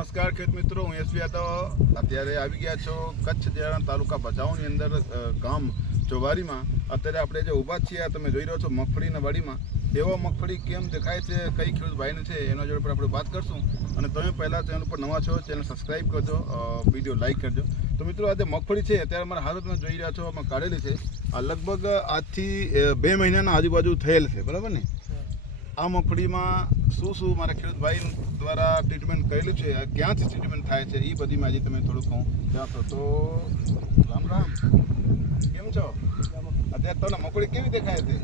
નમસ્કાર ખેડૂત મિત્રો, હું એસવી યાદવ અત્યારે આવી ગયા છો કચ્છ જિલ્લાના તાલુકા ભચાઉની અંદર ગામ ચોવારીમાં. અત્યારે આપણે જે ઊભા છીએ તમે જોઈ રહ્યો છો મગફળીના વાડીમાં. એવો મગફળી કેમ દેખાય છે, કઈ ખેડૂત ભાઈને છે એના જોડે પર આપણે વાત કરશું. અને તમે પહેલાં ચેનલ પર નવા છો, ચેનલ સબસ્ક્રાઈબ કરજો, વિડીયો લાઈક કરજો. તો મિત્રો આજે મગફળી છે અત્યારે અમારા હાલ તમે જોઈ રહ્યા છો અમે કાઢેલી છે. આ લગભગ આજથી 2 મહિનાના આજુબાજુ થયેલ છે, બરાબર ને? આ મગફળીમાં શું મારા ખેડૂત ભાઈ દ્વારા ટ્રીટમેન્ટ કરેલું છે, ક્યાંથી ટ્રીટમેન્ટ થાય છે એ બધી માહિતી તમે થોડુંક કહું જાણશો. તો રામ રામ, કેમ છો? અત્યારે તમને મગફળી કેવી દેખાય છે?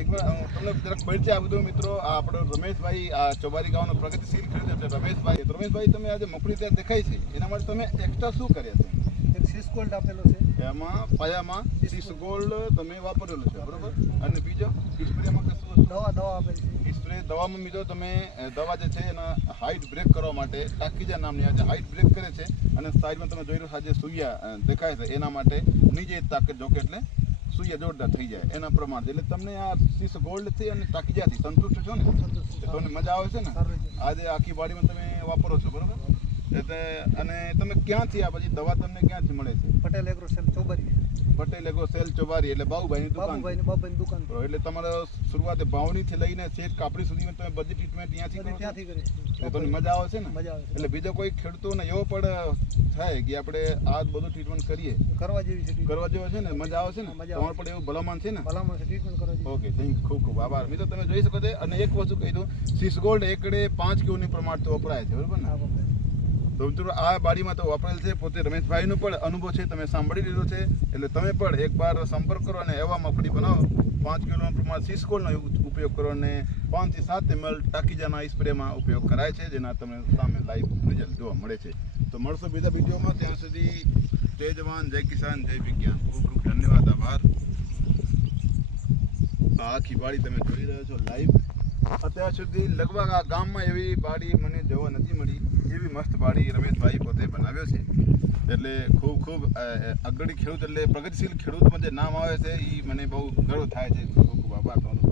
એકવાર તમને જરાક પરિચય આપી દઉં મિત્રો. આ આપણો રમેશભાઈ, આ ચોબારી ગામનો પ્રગતિશીલ ખેડૂત છે રમેશભાઈ. તમે આજે મગફળી ત્યાં દેખાય છે એના માટે તમે એક્સ્ટ્રા શું કર્યા છે? એક સીસ ગોલ્ડ આપેલો છે, એમાં પાયામાં સીસ ગોલ્ડ તમે વાપરેલું છે, બરોબર? અને બીજો સ્પ્રેમાં કશું દવા આપેલી છે. સ્પ્રે દવામાં બીજો તમે દવા જે છે એના હાઇટ બ્રેક કરવા માટે ટાકીજા નામની આજે હાઇટ બ્રેક કરે છે. અને સાઈડમાં તમે જોઈ રહ્યો આજે સૂર્યા દેખાય છે એના માટે નીચે તાકે જોકે એટલે સૂર્ય જોરદાર થઈ જાય એના પ્રમાણે. એટલે તમને આ સીસ ગોલ્ડથી અને ટાકીજાથી સંતુષ્ટ છો ને? તમને મજા આવે છે ને? આજે આખી વાડીમાં તમે વાપરો છો, બરોબર? એટલે અને તમે ક્યાંથી આ પછી દવા તમને ક્યાંથી મળે છે? Patel agro cell Chobari. Patel agro cell Chobari એટલે બાબુભાઈની દુકાન. બાબુભાઈની દુકાન. એટલે તમારો શરૂઆત ભાવણીથી લઈને છેક કાપડી સુધી તમે બધી ટ્રીટમેન્ટ ત્યાંથી કરી. તમને મજા આવે છે ને? મજા આવે. એટલે બીજો કોઈ ખેડૂતોને એવો પણ થાય કે આપણે આ બધું ટ્રીટમેન્ટ કરીએ, કરવા જેવી છે. કરવા જેવો છે ને? મજા આવે છે ને? તમારે પણ એવું ભલામણ છે ને? ભલામણ છે, ટ્રીટમેન્ટ કરવા જેવી. ઓકે, થેન્ક યુ, ખૂબ આભાર. મિત્રો તમે જોઈ શકો છો. અને એક વસ્તુ કહી દઉં, સીસ ગોલ્ડ એકડે 5 કિલોની પ્રમાણ તો વપરાય છે, બરોબર ને? તો મિત્રો આ બાડીમાં તો વાપરેલ છે. પોતે રમેશભાઈનો પણ અનુભવ છે, તમે સાંભળી લીધો છે. એટલે તમે પણ એકવાર સંપર્ક કરો અને એવા મગફળી બનાવો. 5 કિલોનું પ્રમાણ સીસ ગોલ્ડનો ઉપયોગ કરો અને 5 થી 7 ml ટાકીજાના સ્પ્રેમાં ઉપયોગ કરાય છે, જેના તમને સામે લાઈવ રિઝલ્ટ જોવા મળે છે. તો મળશો બીજા વિડીયોમાં. ત્યાં સુધી જય જવાન, જય કિસાન, જય વિજ્ઞાન. ખૂબ ધન્યવાદ, આભાર. આખી બાડી તમે જોઈ રહ્યો છો લાઈવ. અત્યાર સુધી લગભગ આ ગામમાં એવી બાડી મને જોવા નથી મળી. એવી મસ્ત બાડી રમેશભાઈ પોતે બનાવ્યો છે. એટલે ખૂબ અગ્રણી ખેડૂત એટલે પ્રગતિશીલ ખેડૂતમાં જે નામ આવે છે એ મને બહુ ગર્વ થાય છે. ખૂબ આભાર તમારો.